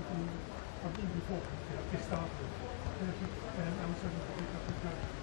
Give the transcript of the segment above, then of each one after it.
something before they start and answer the question.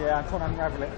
Yeah, I'm trying to unravel it.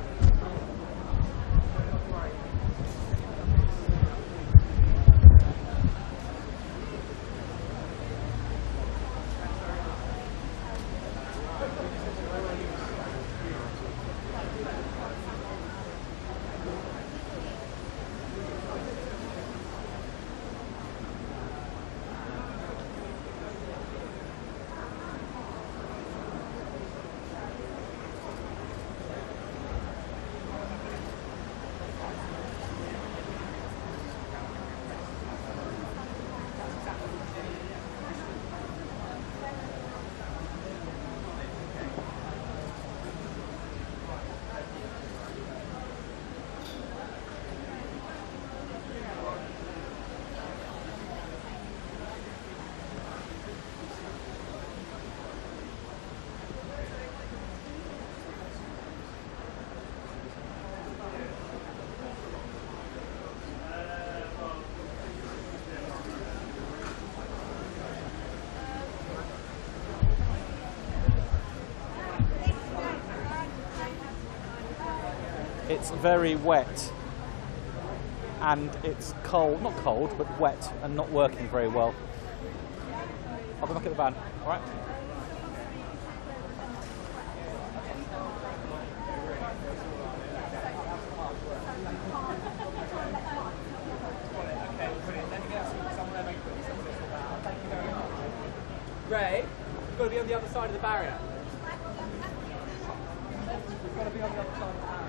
It's very wet and it's cold, not cold, but wet and not working very well. I'll go back at the van, all right? Ray, you've got to be on the other side of the barrier. You've got to be on the other side of the barrier.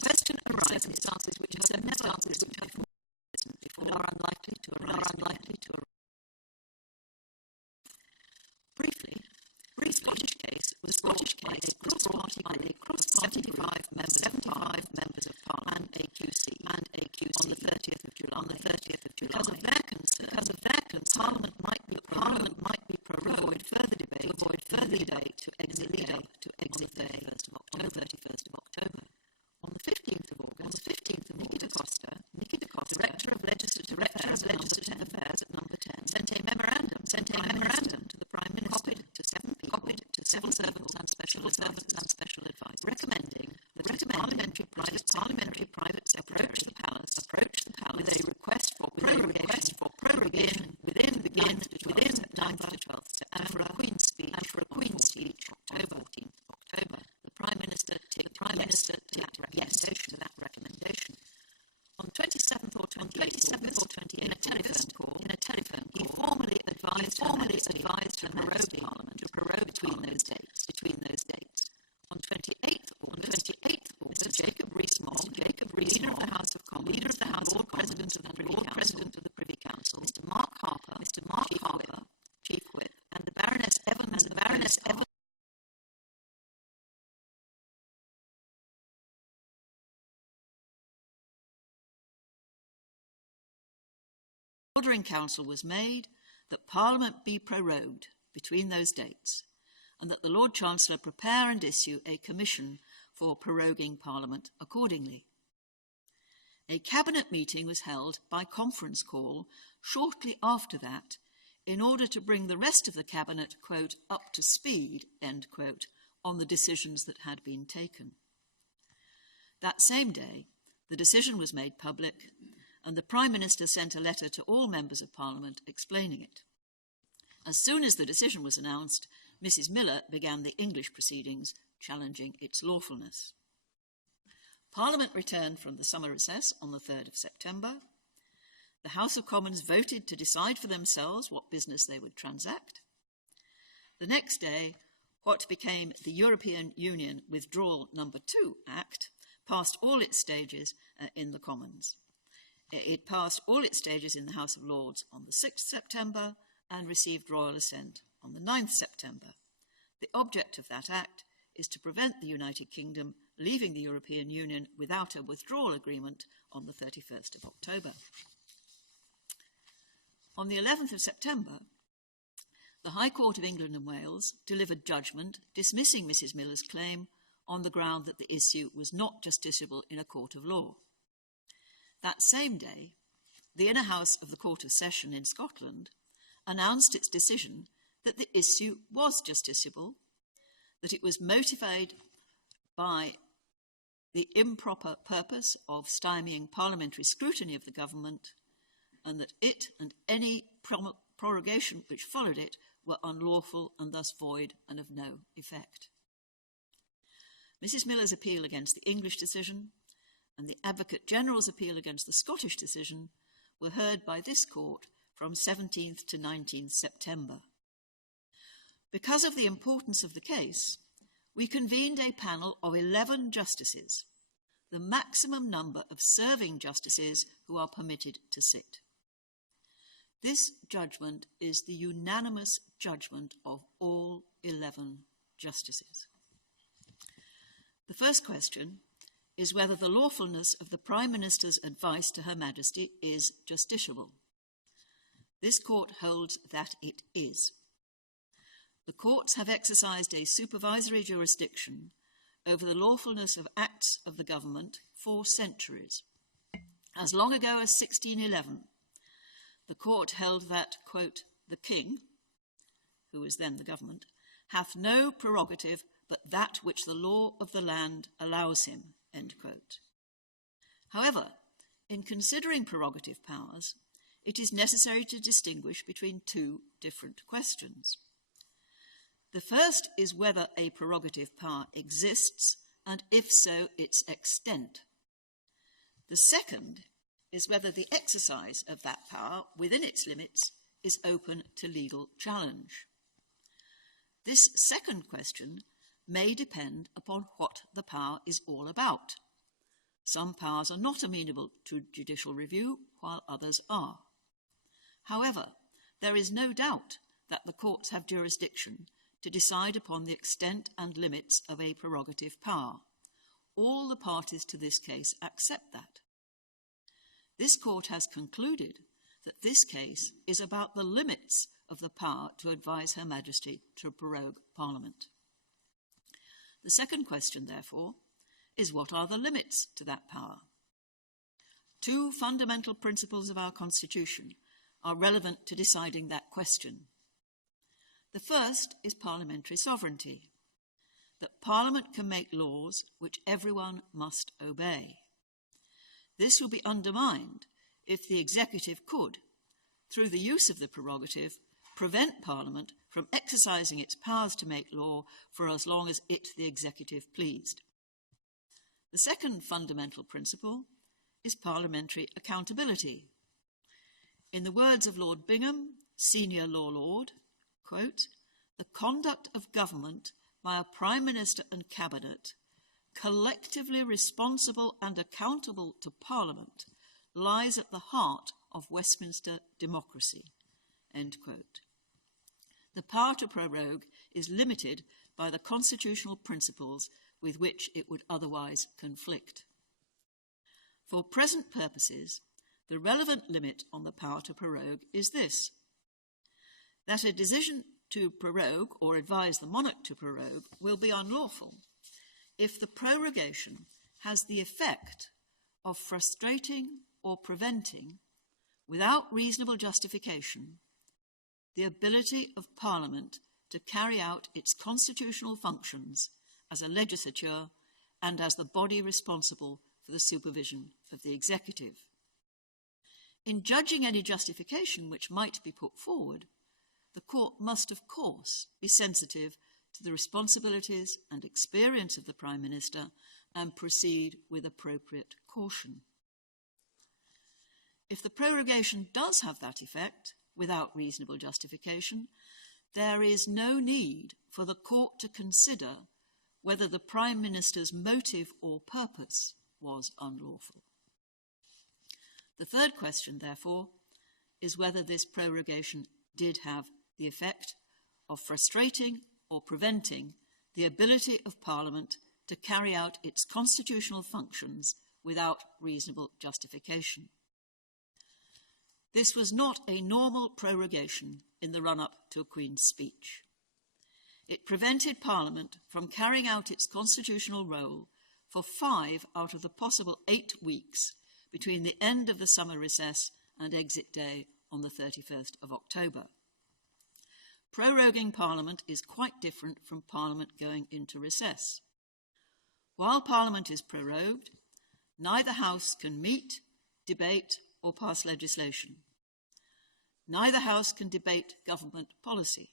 circumstances which have never before and are unlikely to arise. Briefly, the Scottish case was brought by the cross-party 75 members of Parliament and AQC on the 30th of July. Because of their concern, Parliament might be prorogued to avoid further debate to exit the day on the 31st of October. On the 15th of August, Nikita Costa, Director of Legislative Affairs at Number 10, sent a memorandum to the Prime Minister, copied to civil servants and special advisors, recommending that parliamentary private secretary approach the palace with a request for prorogation within September 12th, and for a Queen's speech October 14th. The Prime Minister ticked yes to that recommendation. On 27th or 28th, in a telephone call, he formally advised the Parliament to prorogue between those dates. On 28th August, Jacob Rees-Mogg, leader of the House of Commons, Lord President of the Privy Council, Mr. Mark Harper, Chief Whip, and the Baroness Evans, order in council was made that Parliament be prorogued between those dates, and that the Lord Chancellor prepare and issue a commission for proroguing Parliament accordingly. A cabinet meeting was held by conference call shortly after that, in order to bring the rest of the cabinet, quote, up to speed, end quote, on the decisions that had been taken. That same day, the decision was made public, and the Prime Minister sent a letter to all members of Parliament explaining it. As soon as the decision was announced, Mrs. Miller began the English proceedings, challenging its lawfulness. Parliament returned from the summer recess on the 3rd of September. The House of Commons voted to decide for themselves what business they would transact. The next day, what became the European Union Withdrawal No. 2 Act passed all its stages in the Commons. It passed all its stages in the House of Lords on the 6th September and received royal assent on the 9th September. The object of that act is to prevent the United Kingdom leaving the European Union without a withdrawal agreement on the 31st of October. On the 11th of September, the High Court of England and Wales delivered judgment dismissing Mrs. Miller's claim on the ground that the issue was not justiciable in a court of law. That same day, the Inner House of the Court of Session in Scotland announced its decision that the issue was justiciable, that it was motivated by the improper purpose of stymieing parliamentary scrutiny of the government, and that it and any prorogation which followed it were unlawful and thus void and of no effect. Mrs. Miller's appeal against the English decision and the Advocate General's appeal against the Scottish decision were heard by this court from 17th to 19th September. Because of the importance of the case, we convened a panel of 11 justices, the maximum number of serving justices who are permitted to sit. This judgment is the unanimous judgment of all 11 justices. The first question is whether the lawfulness of the Prime Minister's advice to Her Majesty is justiciable. This court holds that it is. The courts have exercised a supervisory jurisdiction over the lawfulness of acts of the government for centuries. As long ago as 1611, the court held that, quote, the king, who was then the government, hath no prerogative but that which the law of the land allows him, end quote. However, in considering prerogative powers, it is necessary to distinguish between two different questions. The first is whether a prerogative power exists, and if so, its extent. The second is whether the exercise of that power within its limits is open to legal challenge. This second question may depend upon what the power is all about. Some powers are not amenable to judicial review, while others are. However, there is no doubt that the courts have jurisdiction to decide upon the extent and limits of a prerogative power. All the parties to this case accept that. This court has concluded that this case is about the limits of the power to advise Her Majesty to prorogue Parliament. The second question, therefore, is what are the limits to that power? Two fundamental principles of our Constitution are relevant to deciding that question. The first is parliamentary sovereignty, that Parliament can make laws which everyone must obey. This will be undermined if the executive could, through the use of the prerogative, prevent Parliament from exercising its powers to make law for as long as it, the executive, pleased. The second fundamental principle is parliamentary accountability. In the words of Lord Bingham, senior law lord, quote, "The conduct of government by a Prime Minister and Cabinet, collectively responsible and accountable to Parliament, lies at the heart of Westminster democracy," end quote. The power to prorogue is limited by the constitutional principles with which it would otherwise conflict. For present purposes, the relevant limit on the power to prorogue is this: that a decision to prorogue or advise the monarch to prorogue will be unlawful if the prorogation has the effect of frustrating or preventing, without reasonable justification, the ability of Parliament to carry out its constitutional functions as a legislature and as the body responsible for the supervision of the executive. In judging any justification which might be put forward, the court must, of course, be sensitive to the responsibilities and experience of the Prime Minister and proceed with appropriate caution. If the prorogation does have that effect, without reasonable justification, there is no need for the court to consider whether the Prime Minister's motive or purpose was unlawful. The third question, therefore, is whether this prorogation did have the effect of frustrating or preventing the ability of Parliament to carry out its constitutional functions without reasonable justification. This was not a normal prorogation in the run-up to a Queen's speech. It prevented Parliament from carrying out its constitutional role for 5 out of the possible 8 weeks between the end of the summer recess and exit day on the 31st of October. Proroguing Parliament is quite different from Parliament going into recess. While Parliament is prorogued, neither House can meet, debate, or pass legislation. Neither House can debate government policy,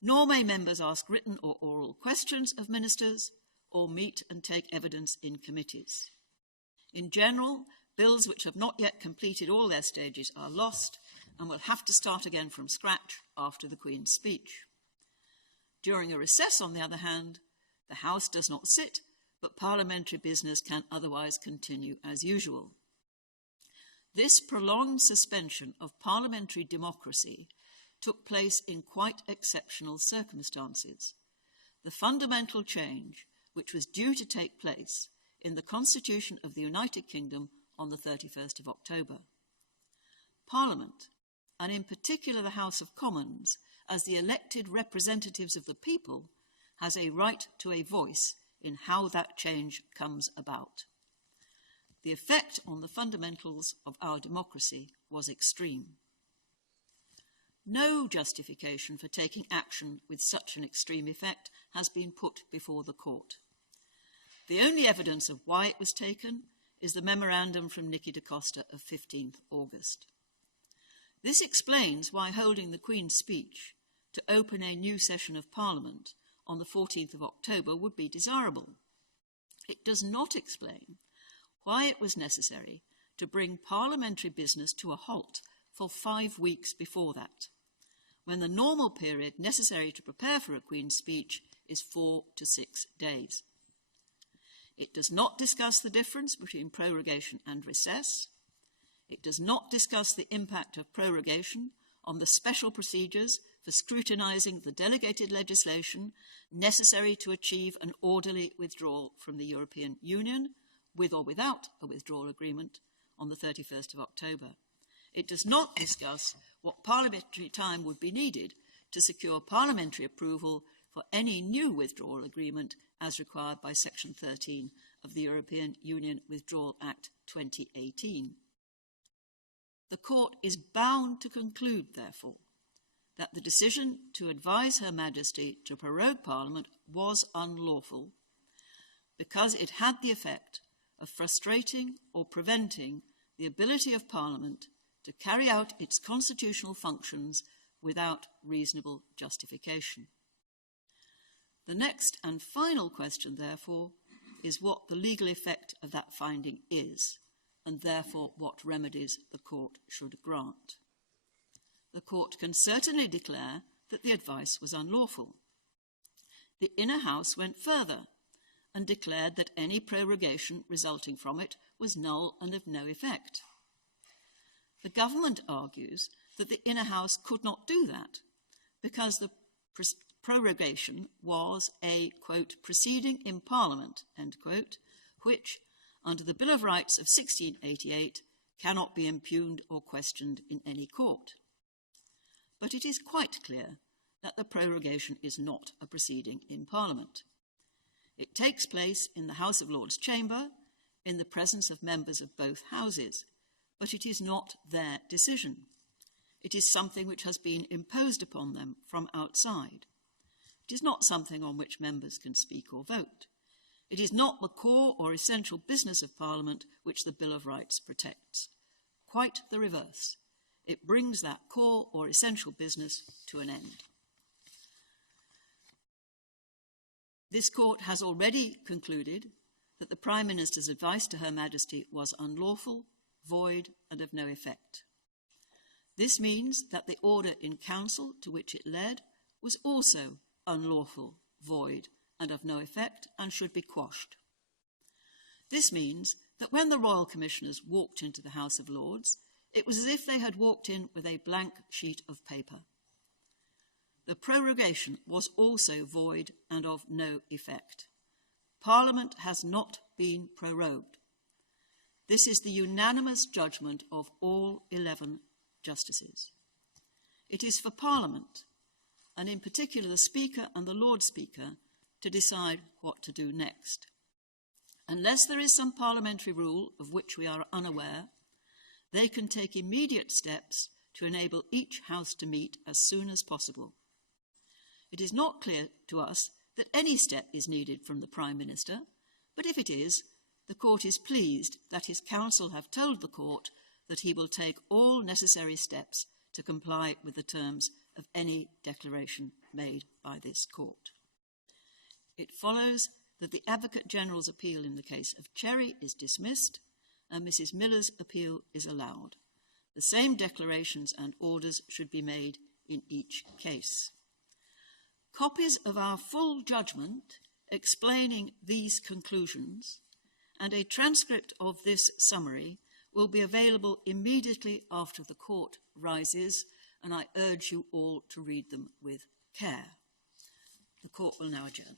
nor may members ask written or oral questions of ministers or meet and take evidence in committees. In general, bills which have not yet completed all their stages are lost and will have to start again from scratch after the Queen's speech. During a recess, on the other hand, the House does not sit, but parliamentary business can otherwise continue as usual. This prolonged suspension of parliamentary democracy took place in quite exceptional circumstances. The fundamental change which was due to take place in the Constitution of the United Kingdom on the 31st of October. Parliament, and in particular the House of Commons, as the elected representatives of the people, has a right to a voice in how that change comes about. The effect on the fundamentals of our democracy was extreme. No justification for taking action with such an extreme effect has been put before the court. The only evidence of why it was taken is the memorandum from Nicky da Costa of 15th August. This explains why holding the Queen's speech to open a new session of Parliament on the 14th of October would be desirable. It does not explain why it was necessary to bring parliamentary business to a halt for 5 weeks before that, when the normal period necessary to prepare for a Queen's speech is 4 to 6 days. It does not discuss the difference between prorogation and recess. It does not discuss the impact of prorogation on the special procedures for scrutinising the delegated legislation necessary to achieve an orderly withdrawal from the European Union, with or without a withdrawal agreement, on the 31st of October. It does not discuss what parliamentary time would be needed to secure parliamentary approval for any new withdrawal agreement as required by Section 13 of the European Union Withdrawal Act 2018. The Court is bound to conclude, therefore, that the decision to advise Her Majesty to prorogue Parliament was unlawful because it had the effect of frustrating or preventing the ability of Parliament to carry out its constitutional functions without reasonable justification. The next and final question, therefore, is what the legal effect of that finding is, and therefore what remedies the Court should grant. The Court can certainly declare that the advice was unlawful. The Inner House went further and declared that any prorogation resulting from it was null and of no effect. The Government argues that the Inner House could not do that because the prorogation was a, quote, proceeding in Parliament, end quote, which, under the Bill of Rights of 1688, cannot be impugned or questioned in any court. But it is quite clear that the prorogation is not a proceeding in Parliament. It takes place in the House of Lords chamber, in the presence of members of both houses, but it is not their decision. It is something which has been imposed upon them from outside. It is not something on which members can speak or vote. It is not the core or essential business of Parliament which the Bill of Rights protects. Quite the reverse. It brings that core or essential business to an end. This Court has already concluded that the Prime Minister's advice to Her Majesty was unlawful, void, and of no effect. This means that the order in Council to which it led was also unlawful, void, and of no effect, and should be quashed. This means that when the Royal Commissioners walked into the House of Lords, it was as if they had walked in with a blank sheet of paper. The prorogation was also void and of no effect. Parliament has not been prorogued. This is the unanimous judgment of all 11 justices. It is for Parliament, and in particular the Speaker and the Lord Speaker, to decide what to do next. Unless there is some parliamentary rule of which we are unaware, they can take immediate steps to enable each House to meet as soon as possible. It is not clear to us that any step is needed from the Prime Minister, but if it is, the Court is pleased that his counsel have told the Court that he will take all necessary steps to comply with the terms of any declaration made by this Court. It follows that the Advocate General's appeal in the case of Cherry is dismissed and Mrs. Miller's appeal is allowed. The same declarations and orders should be made in each case. Copies of our full judgment explaining these conclusions and a transcript of this summary will be available immediately after the Court rises, and I urge you all to read them with care. The Court will now adjourn.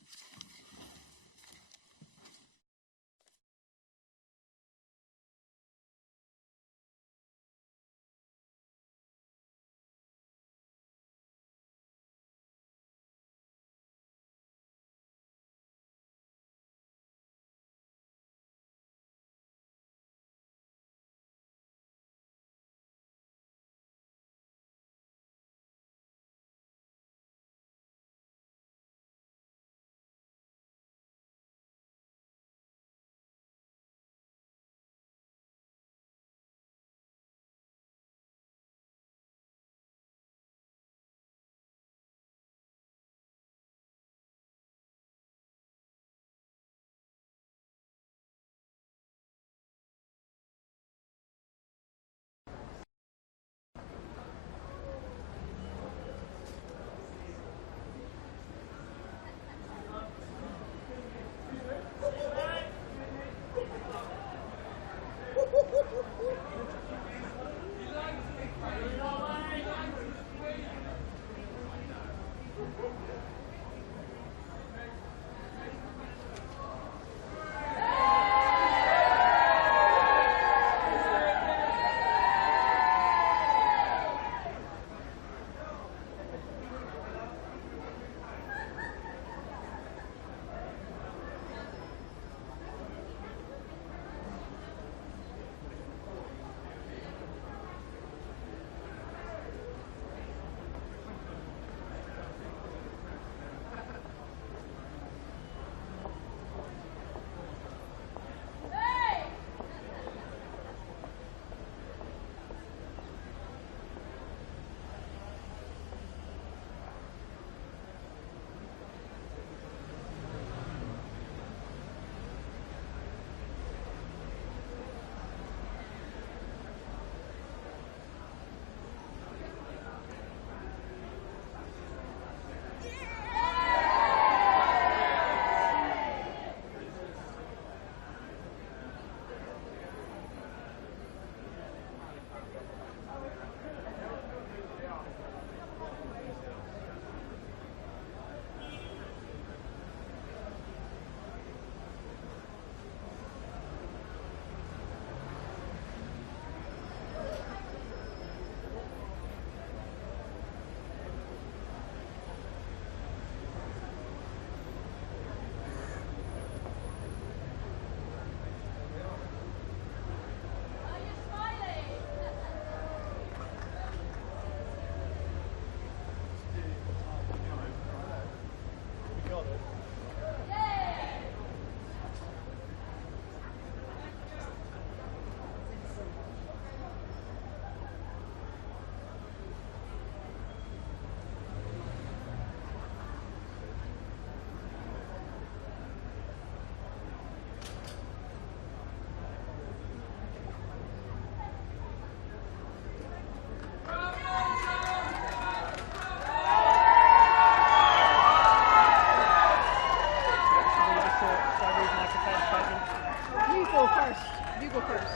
You go first.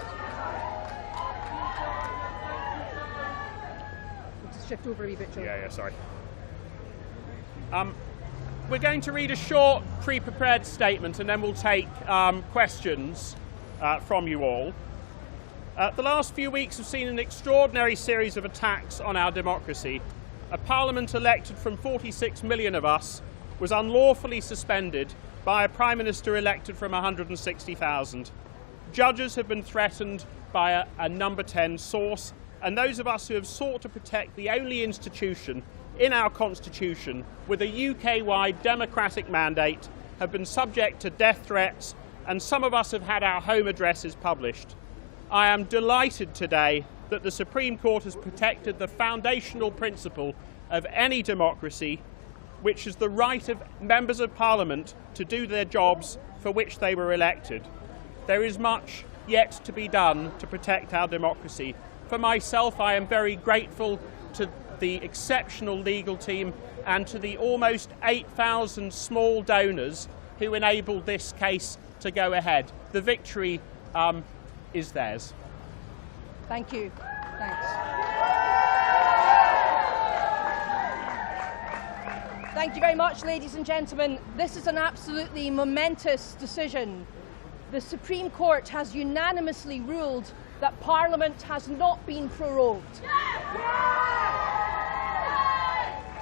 We'll just shift over a wee bit, Joe. Yeah, sorry. We're going to read a short pre-prepared statement and then we'll take questions from you all. The last few weeks have seen an extraordinary series of attacks on our democracy. A parliament elected from 46 million of us was unlawfully suspended by a Prime Minister elected from 160,000. Judges have been threatened by a number 10 source, and those of us who have sought to protect the only institution in our constitution with a UK-wide democratic mandate have been subject to death threats, and some of us have had our home addresses published. I am delighted today that the Supreme Court has protected the foundational principle of any democracy, which is the right of members of Parliament to do their jobs for which they were elected. There is much yet to be done to protect our democracy. For myself, I am very grateful to the exceptional legal team and to the almost 8,000 small donors who enabled this case to go ahead. The victory is theirs. Thank you. Thanks. Thank you very much, ladies and gentlemen. This is an absolutely momentous decision. The Supreme Court has unanimously ruled that Parliament has not been prorogued.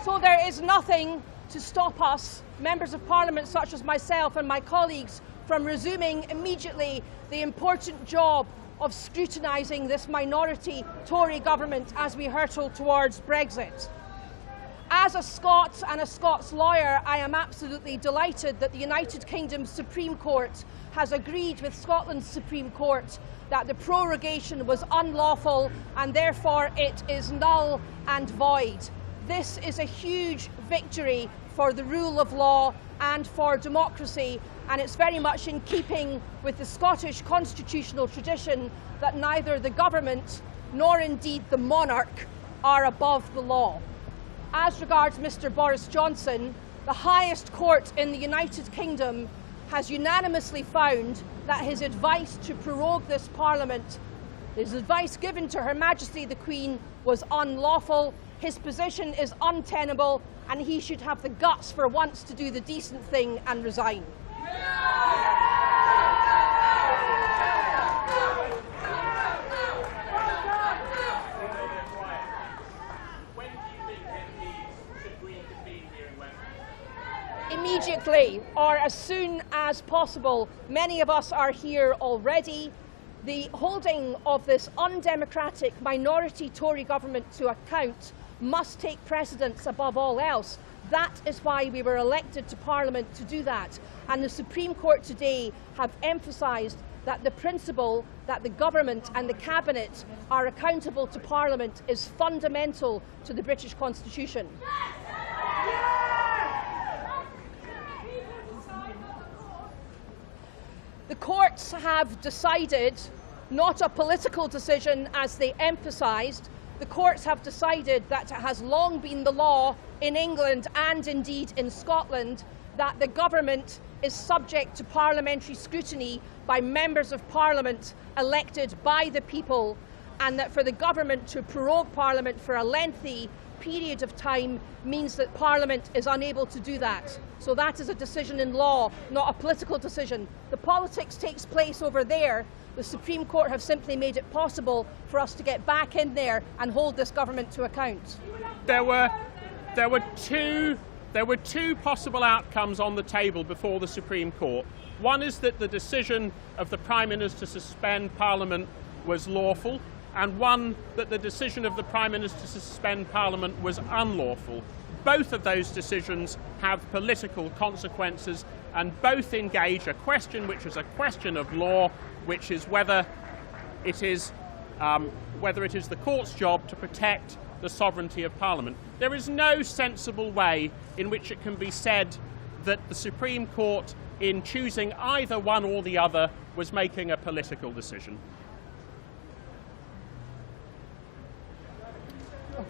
So there is nothing to stop us, members of Parliament such as myself and my colleagues, from resuming immediately the important job of scrutinising this minority Tory government as we hurtle towards Brexit. As a Scot and a Scots lawyer, I am absolutely delighted that the United Kingdom Supreme Court has agreed with Scotland's Supreme Court that the prorogation was unlawful and therefore it is null and void. This is a huge victory for the rule of law and for democracy, and it's very much in keeping with the Scottish constitutional tradition that neither the government nor indeed the monarch are above the law. As regards Mr. Boris Johnson, the highest court in the United Kingdom has unanimously found that his advice to prorogue this Parliament, his advice given to Her Majesty the Queen, was unlawful. His position is untenable, and he should have the guts for once to do the decent thing and resign. Immediately, or as soon as possible. Many of us are here already. The holding of this undemocratic minority Tory government to account must take precedence above all else. That is why we were elected to Parliament, to do that. And the Supreme Court today have emphasised that the principle that the government and the cabinet are accountable to Parliament is fundamental to the British Constitution. The courts have decided, not a political decision as they emphasised, the courts have decided that it has long been the law in England and indeed in Scotland that the government is subject to parliamentary scrutiny by members of Parliament elected by the people, and that for the government to prorogue Parliament for a lengthy period of time means that Parliament is unable to do that. So that is a decision in law, not a political decision. The politics takes place over there. The Supreme Court have simply made it possible for us to get back in there and hold this government to account. There were two possible outcomes on the table before the Supreme Court. One is that the decision of the Prime Minister to suspend Parliament was lawful, and one that the decision of the Prime Minister to suspend Parliament was unlawful. Both of those decisions have political consequences, and both engage a question which is a question of law, which is whether it is the court's job to protect the sovereignty of Parliament. There is no sensible way in which it can be said that the Supreme Court, in choosing either one or the other, was making a political decision.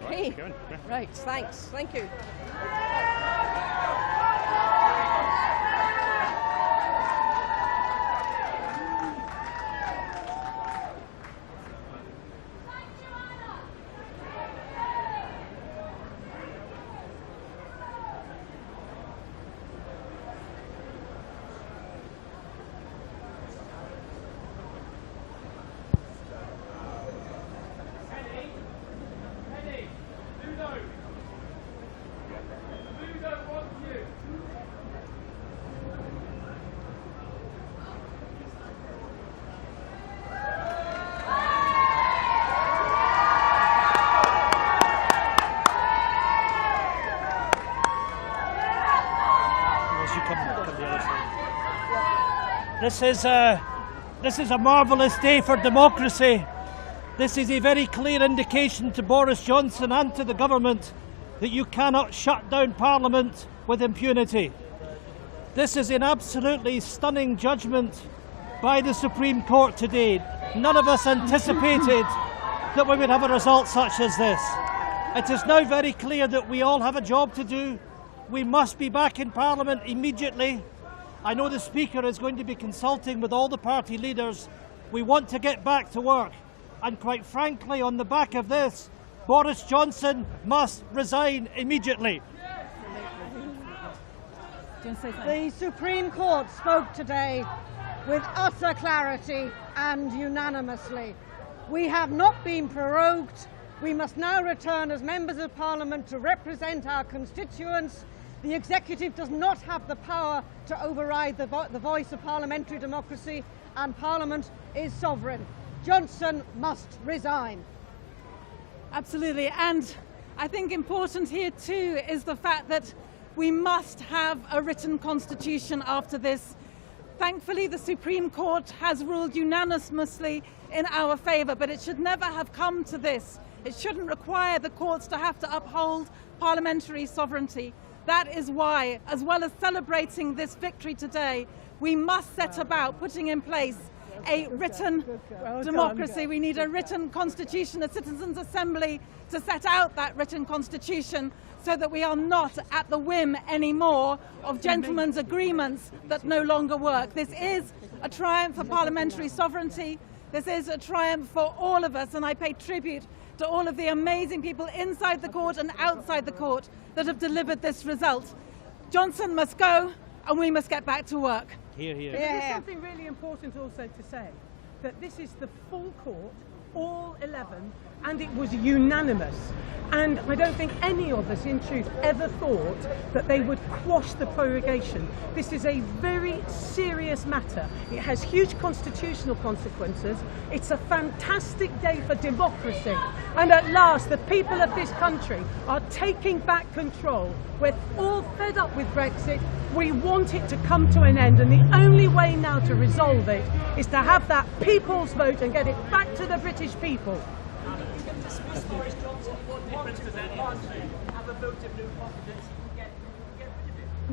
Okay. Right, thanks. Thank you. This is a marvellous day for democracy. This is a very clear indication to Boris Johnson and to the government that you cannot shut down Parliament with impunity. This is an absolutely stunning judgment by the Supreme Court today. None of us anticipated that we would have a result such as this. It is now very clear that we all have a job to do. We must be back in Parliament immediately. I know the Speaker is going to be consulting with all the party leaders. We want to get back to work. And quite frankly, on the back of this, Boris Johnson must resign immediately. The Supreme Court spoke today with utter clarity and unanimously. We have not been prorogued. We must now return as members of Parliament to represent our constituents. The executive does not have the power to override the voice of parliamentary democracy, and Parliament is sovereign. Johnson must resign. Absolutely, and I think important here too is the fact that we must have a written constitution after this. Thankfully, the Supreme Court has ruled unanimously in our favour, but it should never have come to this. It shouldn't require the courts to have to uphold parliamentary sovereignty. That is why, as well as celebrating this victory today, we must set about putting in place a written democracy. We need a written constitution, a citizens' assembly to set out that written constitution so that we are not at the whim anymore of gentlemen's agreements that no longer work. This is a triumph for parliamentary sovereignty. This is a triumph for all of us, and I pay tribute to all of the amazing people inside the court and outside the court that have delivered this result. Johnson must go, and we must get back to work. Hear, hear. There's something really important also to say, that this is the full court, all 11, and it was unanimous. And I don't think any of us, in truth, ever thought that they would quash the prorogation. This is a very serious matter. It has huge constitutional consequences. It's a fantastic day for democracy. And at last, the people of this country are taking back control. We're all fed up with Brexit. We want it to come to an end. And the only way now to resolve it is to have that people's vote and get it back to the British people.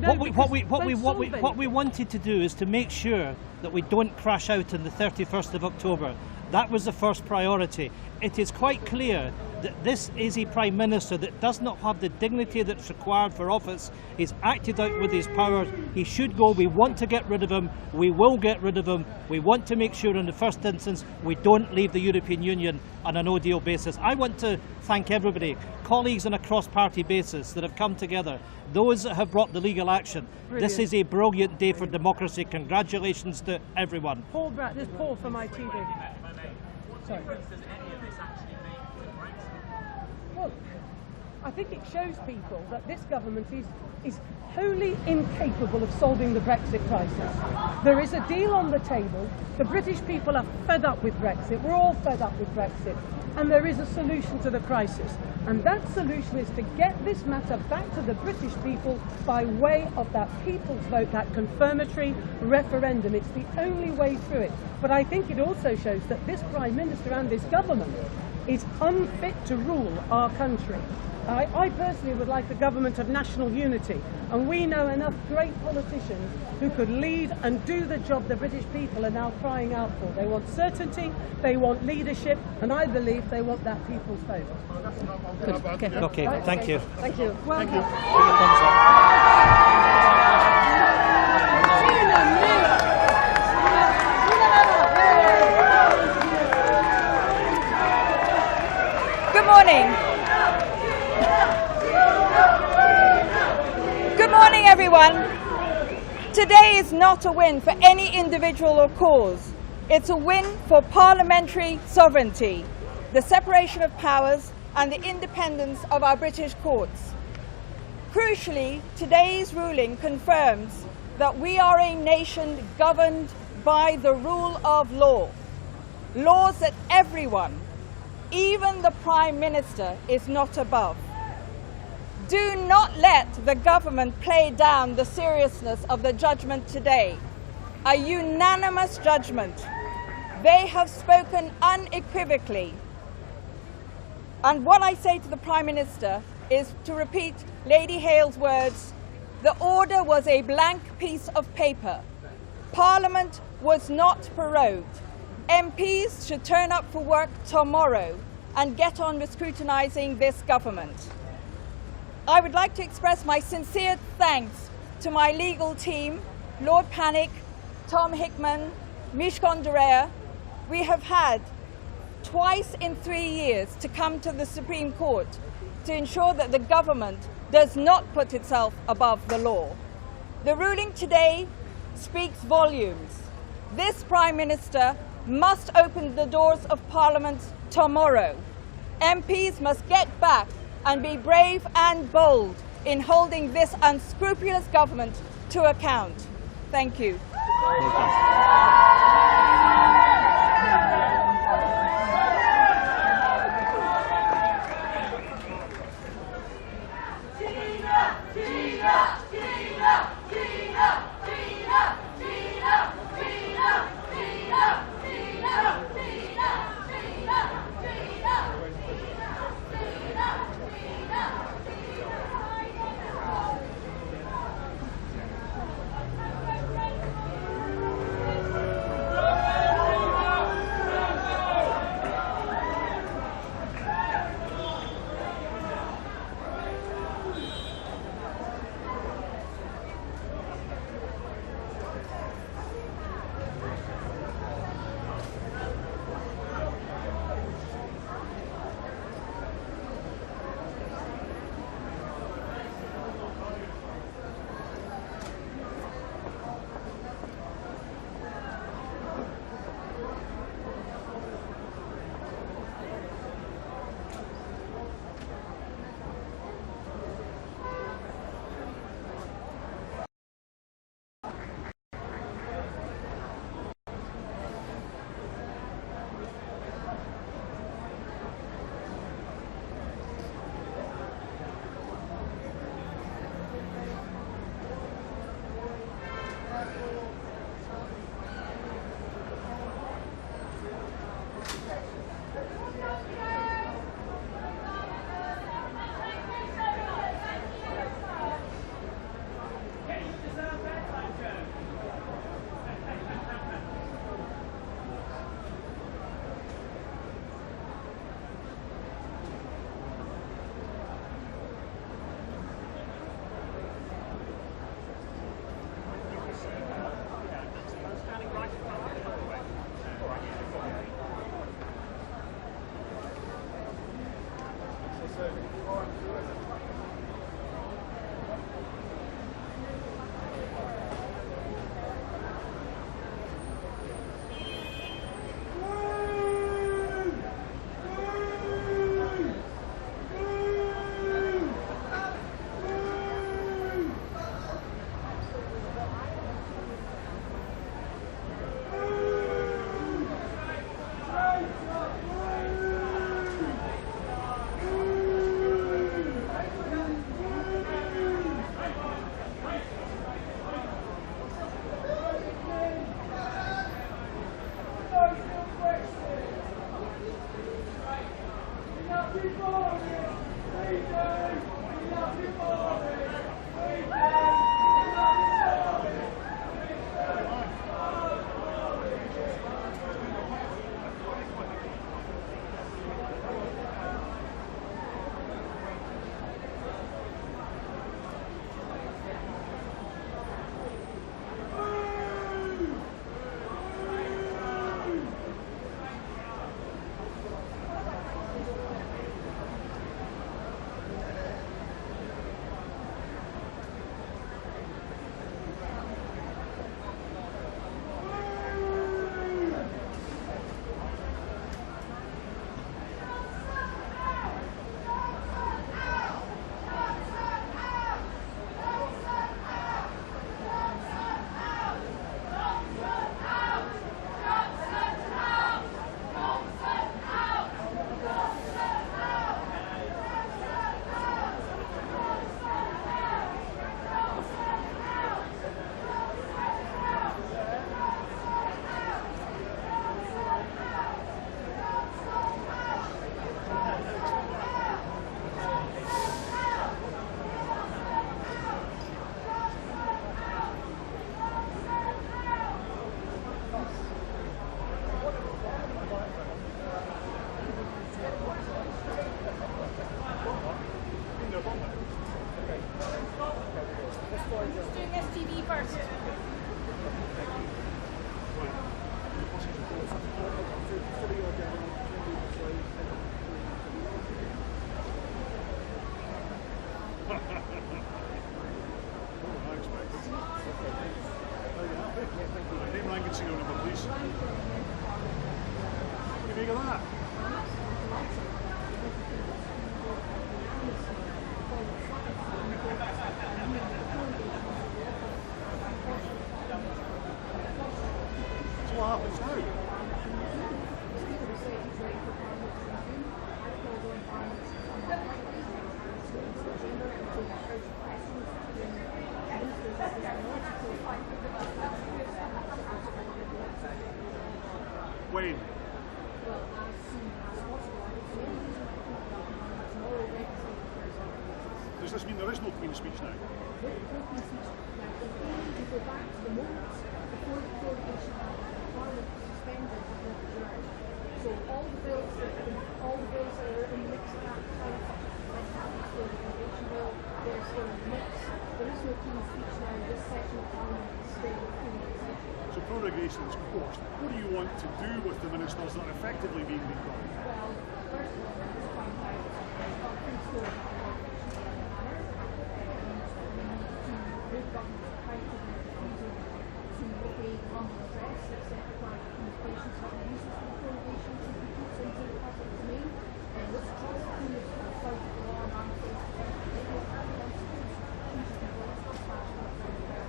What we wanted to do is to make sure that we don't crash out on the 31st of October. That was the first priority. It is quite clear that this is a Prime Minister that does not have the dignity that's required for office. He's acted out with his powers. He should go. We want to get rid of him. We will get rid of him. We want to make sure in the first instance we don't leave the European Union on a no-deal basis. I want to thank everybody, colleagues on a cross-party basis that have come together, those that have brought the legal action. Brilliant. This is a brilliant day for democracy. Congratulations to everyone. Paul Bratt, there's Paul from my TV. Sorry. Well, I think it shows people that this government is wholly incapable of solving the Brexit crisis. There is a deal on the table. The British people are fed up with Brexit. We're all fed up with Brexit. And there is a solution to the crisis. And that solution is to get this matter back to the British people by way of that people's vote, that confirmatory referendum. It's the only way through it. But I think it also shows that this Prime Minister and this government is unfit to rule our country. I personally would like a government of national unity, and we know enough great politicians who could lead and do the job the British people are now crying out for. They want certainty, they want leadership, and I believe they want that people's vote. Good. Okay, thank you. Thank you. Well, Thank you. Good morning. Good morning, everyone. Today is not a win for any individual or cause. It's a win for parliamentary sovereignty, the separation of powers, and the independence of our British courts. Crucially, today's ruling confirms that we are a nation governed by the rule of law, laws that everyone, even the Prime Minister, is not above. Do not let the government play down the seriousness of the judgment today. a unanimous judgment. They have spoken unequivocally. And what I say to the Prime Minister is to repeat Lady Hale's words: the order was a blank piece of paper. Parliament was not prorogued. MPs should turn up for work tomorrow and get on with scrutinising this government. I would like to express my sincere thanks to my legal team, Lord Panic, Tom Hickman, Mishcon Durea. We have had twice in 3 years to come to the Supreme Court to ensure that the government does not put itself above the law. The ruling today speaks volumes. This Prime Minister must open the doors of Parliament tomorrow. MPs must get back and be brave and bold in holding this unscrupulous government to account. Thank you. think of that? So what happens now? When? Does this mean there is no Queen's speech now? So all the bills that are in the mix at that time, like the delegation bill, they're still in the mix. There is no Queen's speech now. This session of Parliament is still Queen's. So prorogation is quashed. What do you want to do with the ministers that are effectively being recalled? Well, first of all, let's find out our principle of move government accountable to obey London address, except by communications that the uses of prorogation should be put into the public domain. And let's trust the Queen of South of the law and manifest the audio circuit for the Reuters live service.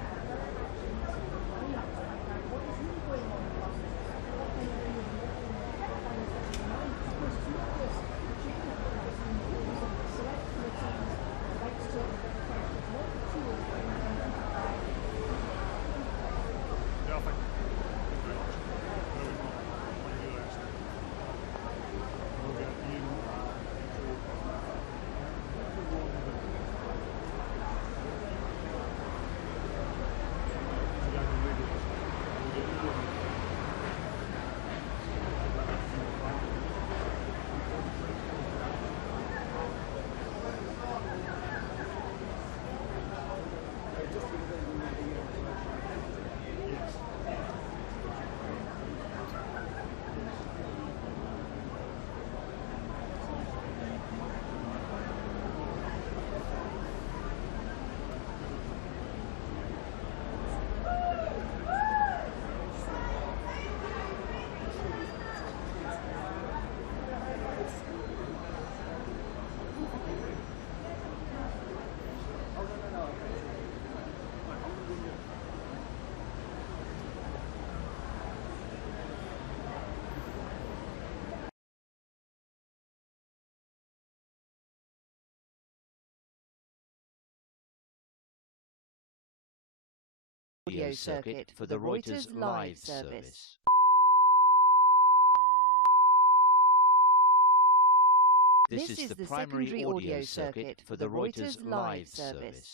This is the primary audio circuit for the Reuters live service.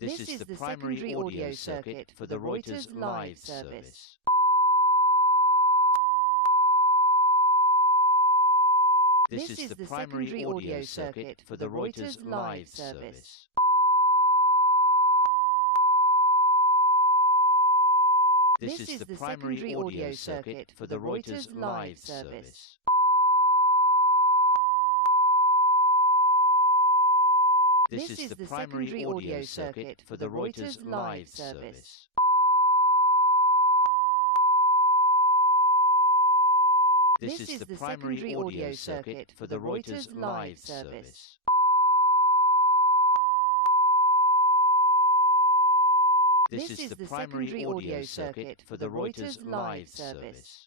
This is the primary audio circuit for the Reuters live service. This is the primary audio circuit for the Reuters live service. This is the primary audio circuit for the Reuters live service. This is the primary audio circuit for the Reuters live service. This is the primary audio circuit for the Reuters live service. This is the primary audio circuit for the Reuters live service.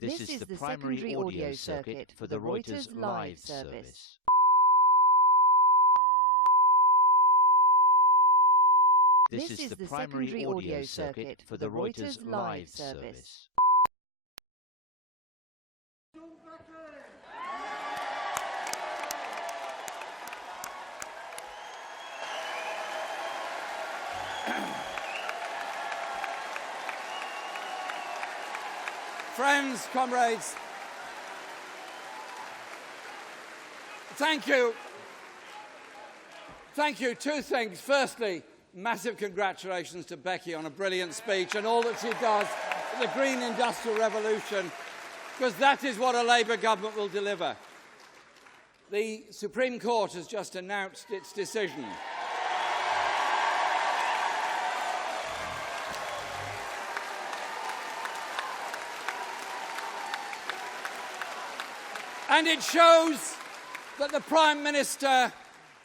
This is the primary audio circuit for the Reuters live service. This is the primary audio circuit for the Reuters live service. Friends, comrades, thank you. Thank you. Two things. Firstly, massive congratulations to Becky on a brilliant speech and all that she does for the green industrial revolution, because that is what a Labour government will deliver. The Supreme Court has just announced its decision. And it shows that the Prime Minister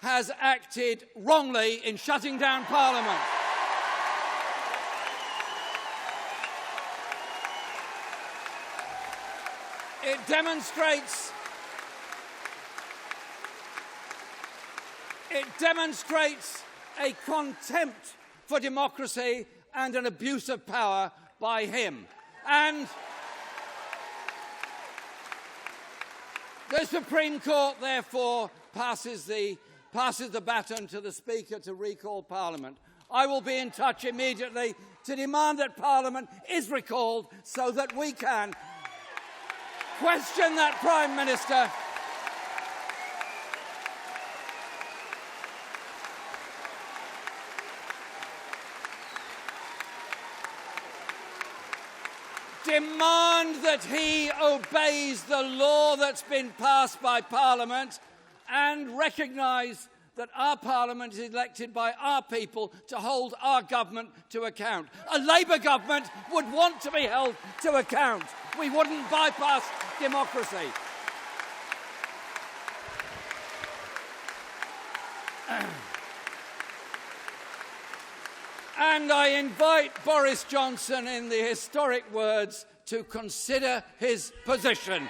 has acted wrongly in shutting down Parliament. It demonstrates a contempt for democracy and an abuse of power by him. And the Supreme Court, therefore, passes the baton to the Speaker to recall Parliament. I will be in touch immediately to demand that Parliament is recalled so that we can question that Prime Minister demand that he obeys the law that's been passed by Parliament and recognise that our Parliament is elected by our people to hold our government to account. A Labour government would want to be held to account. We wouldn't bypass democracy. And I invite Boris Johnson, in the historic words, to consider his position.